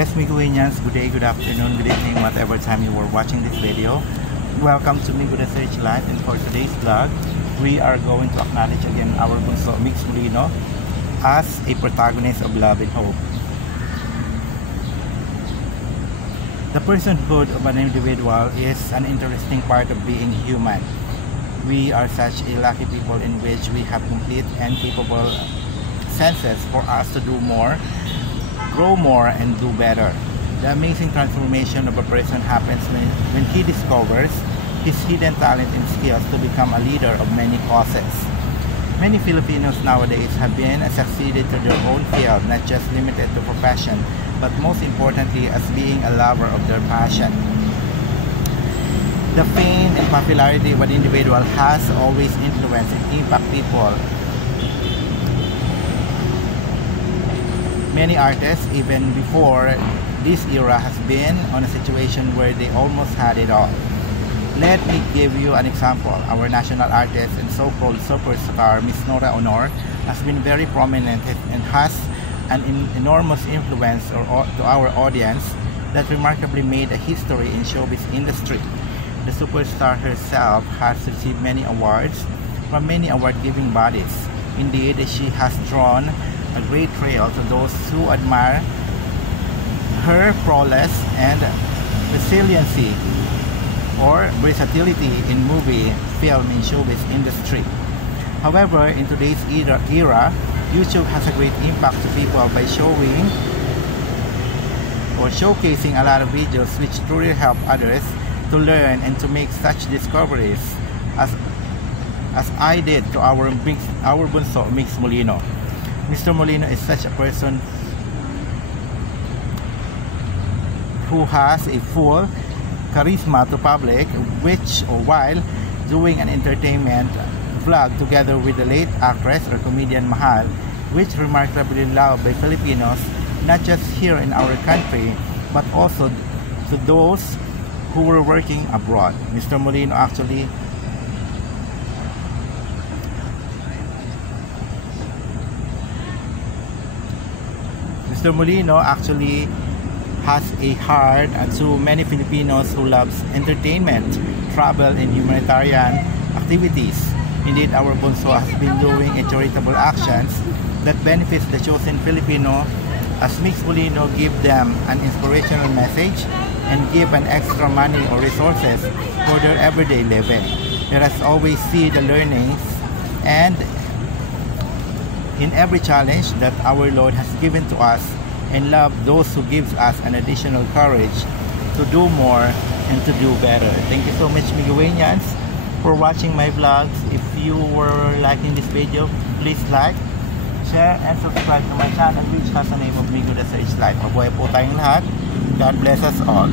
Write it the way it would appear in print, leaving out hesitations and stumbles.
Yes, Miguelians, good day, good afternoon, good evening, whatever time you were watching this video. Welcome to Migo Research Live, and for today's vlog, we are going to acknowledge again our bunso Mix Molino as a protagonist of Love and Hope. The personhood of an individual is an interesting part of being human. We are such a lucky people in which we have complete and capable senses for us to do more, grow more, and do better. The amazing transformation of a person happens when he discovers his hidden talent and skills to become a leader of many causes. Many Filipinos nowadays have been and succeeded to their own field, not just limited to profession, but most importantly as being a lover of their passion. The fame and popularity of an individual has always influenced and impacted people. Many artists, even before this era, has been on a situation where they almost had it all. Let me give you an example. Our national artist and so-called superstar, Miss Nora Honor, has been very prominent and has an enormous influence to our audience that remarkably made a history in showbiz industry. The superstar herself has received many awards from many award-giving bodies. Indeed, she has drawn a great trail to those who admire her prowess and resiliency or versatility in movie, film, and showbiz industry. However, in today's era, YouTube has a great impact to people by showing or showcasing a lot of videos which truly help others to learn and to make such discoveries as I did to our bunso Mix Molino. Mr. Molino is such a person who has a full charisma to public, while doing an entertainment vlog together with the late actress or comedian Mahal, which remarkably loved by Filipinos, not just here in our country, but also to those who were working abroad. Mr. Molino actually has a heart to many Filipinos who loves entertainment, travel, and humanitarian activities. Indeed, our bunso has been doing a charitable actions that benefits the chosen Filipino, as Mix Molino give them an inspirational message and give an extra money or resources for their everyday living. Let us always see the learnings and in every challenge that our Lord has given to us, and love those who gives us an additional courage to do more and to do better. Thank you so much, Miguelians, for watching my vlogs. If you were liking this video, please like, share, and subscribe to my channel, which has the name of Migo Research Live. Mabuhay po tayong lahat. God bless us all.